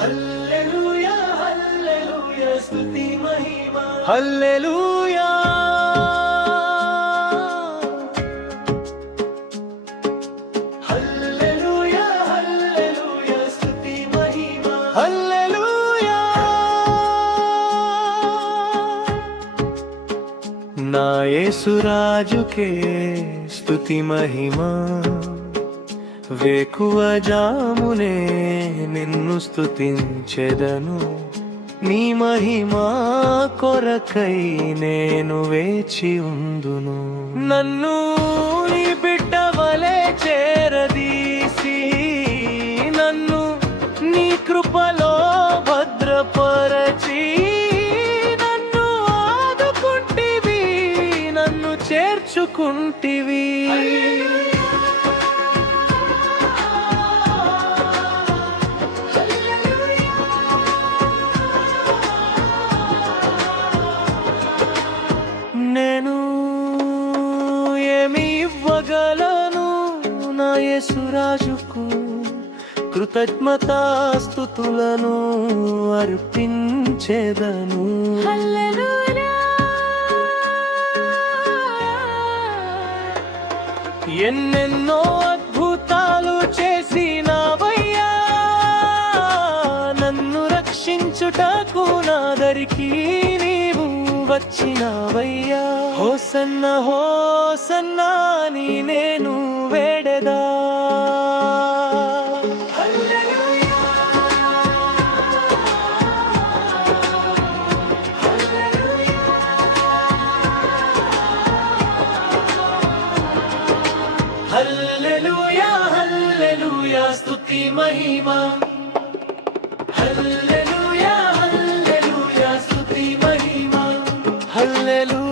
హల్లెలూయా హల్లెలూయా స్తుతి మహిమ హల్లెలూయా హల్లెలూయా హల్లెలూయా స్తుతి మహిమ హల్లెలూయా నా యేసు రాజుకే స్తుతి మహిమ వేకువ జామునే నిన్ను స్తుతించెదను నీ మహిమా కొరకై నేను వేచి ఉందును నన్ను నీ బిడ్డ వలె చేరదీసి నన్ను నీ కృపలో భద్రపరచి నన్ను ఆదుకుంటివి నన్ను చేర్చుకుంటివి నేను ఏమి ఇవ్వగలను నా యేసురాజుకు కృతజ్ఞతాస్తుతులను అర్పించెదను హల్లెలూయా ఎన్నెన్నో అద్భుతాలు చేసినావయ్యా నన్ను రక్షించుటకు నాదరికి నీవు వచ్చినావయ్యా హోసన్న హోసన్నా నీ నేను వేడెదా హల్లెలూయా హల్లెలూయా హల్లెలూయా స్తుతి మహిమ హల్లెలూయా హల్లెలూయా స్తుతి మహిమ హల్లెలూయా